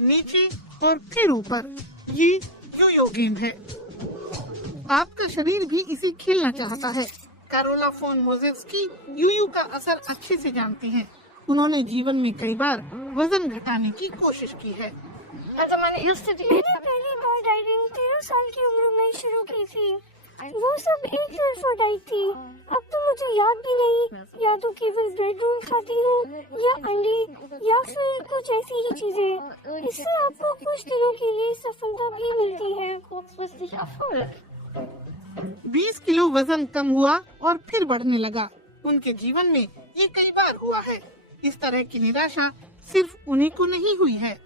नीचे और फिर ऊपर। ये यो-यो गेम है। आपका शरीर भी इसे खेलना चाहता है। कैरोला फोन मोजेस्की यूयू का असर अच्छे से जानती हैं। उन्होंने जीवन में कई बार वजन घटाने की कोशिश की है। मैंने पहली बार डाइटिंग 13 साल की उम्र में शुरू की थी। वो सब एक तरफा डाइट थी। अब तो मुझे याद भी नहीं, या तो केवल ब्रेड रोल खाती हूँ या अंडे या फिर कुछ ऐसी ही चीजें। इससे आपको कुछ दिनों के लिए सफलता भी मिलती है। 20 किलो वजन कम हुआ और फिर बढ़ने लगा। उनके जीवन में ये कई बार हुआ है। इस तरह की निराशा सिर्फ उन्हीं को नहीं हुई है।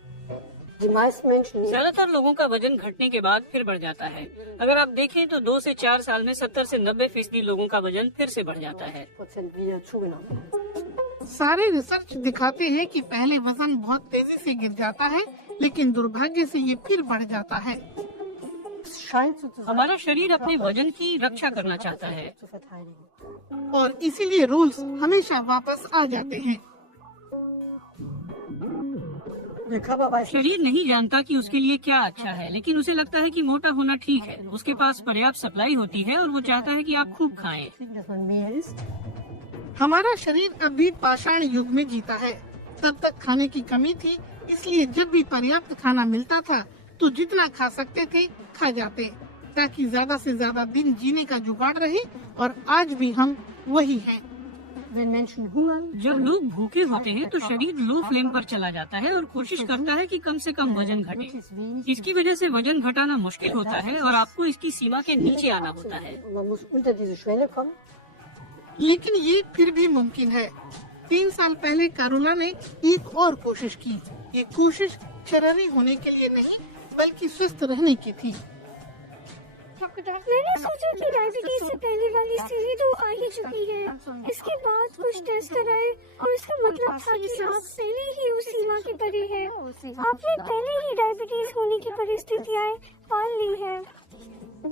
ज्यादातर लोगों का वजन घटने के बाद फिर बढ़ जाता है। अगर आप देखें तो 2 से 4 साल में 70 से 90% लोगों का वजन फिर से बढ़ जाता है। सारे रिसर्च दिखाते हैं कि पहले वजन बहुत तेजी से गिर जाता है, लेकिन दुर्भाग्य से ये फिर बढ़ जाता है। हमारा शरीर अपने वजन की रक्षा करना चाहता है और इसीलिए रूल्स हमेशा वापस आ जाते हैं। शरीर नहीं जानता कि उसके लिए क्या अच्छा है, लेकिन उसे लगता है कि मोटा होना ठीक है। उसके पास पर्याप्त सप्लाई होती है और वो चाहता है कि आप खूब खाएं। हमारा शरीर अब भी पाषाण युग में जीता है। तब तक खाने की कमी थी, इसलिए जब भी पर्याप्त खाना मिलता था तो जितना खा सकते थे खा जाते, ताकि ज्यादा से ज्यादा दिन जीने का जुगाड़ रहे। और आज भी हम वही हैं। जब लोग भूखे होते हैं तो शरीर लो फ्लेम पर चला जाता है और कोशिश करता है कि कम से कम वजन घटे। इसकी वजह से वजन घटाना मुश्किल होता है और आपको इसकी सीमा के नीचे आना होता है। लेकिन ये फिर भी मुमकिन है। 3 साल पहले कैरोला ने एक और कोशिश की। ये कोशिश शरारी होने के लिए नहीं, बल्कि स्वस्थ रहने की थी। मैंने सोचा कि डायबिटीज से पहले वाली सीढ़ी तो आ ही चुकी है। इसके बाद कुछ टेस्ट कराए और इसका मतलब था कि आप पहले ही उस सीमा के परे हैं। आपने पहले ही डायबिटीज होने की परिस्थितियाँ पाल ली है।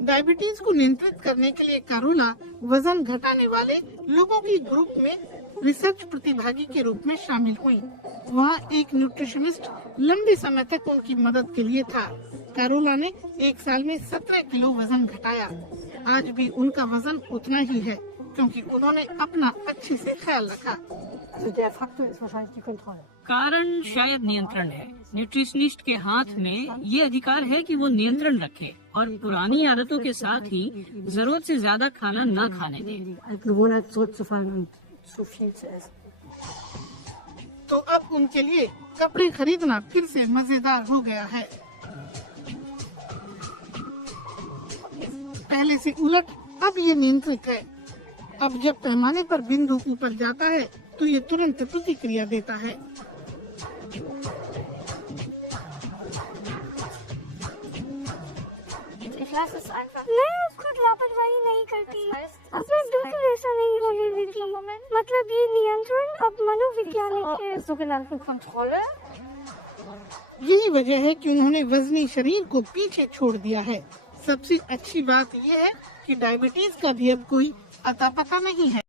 डायबिटीज को नियंत्रित करने के लिए कैरोला वजन घटाने वाले लोगों की ग्रुप में रिसर्च प्रतिभागी के रूप में शामिल हुई। वहाँ एक न्यूट्रिशनिस्ट लंबे समय तक उनकी मदद के लिए था। कैरोला ने 1 साल में 17 किलो वजन घटाया। आज भी उनका वजन उतना ही है, क्योंकि उन्होंने अपना अच्छे से ख्याल रखा। कारण शायद नियंत्रण है। न्यूट्रिशनिस्ट के हाथ में ये अधिकार है कि वो नियंत्रण रखे और पुरानी आदतों के साथ ही जरूरत से ज्यादा खाना न खाने दे। तो अब उनके लिए कपड़े खरीदना फिर से मजेदार हो गया है। पहले से उलट अब ये नियंत्रित है। अब जब पैमाने पर बिंदु ऊपर जाता है तो ये तुरंत प्रतिक्रिया देता है। मैं अब खुद लापरवाही नहीं करती। अब मैं बिल्कुल ऐसा नहीं होने देती। मतलब ये नियंत्रण अब मनोवैज्ञानिक है। यही वजह है कि उन्होंने वजनी शरीर को पीछे छोड़ दिया है। सबसे अच्छी बात यह है कि डायबिटीज का भी अब कोई अता पता नहीं है।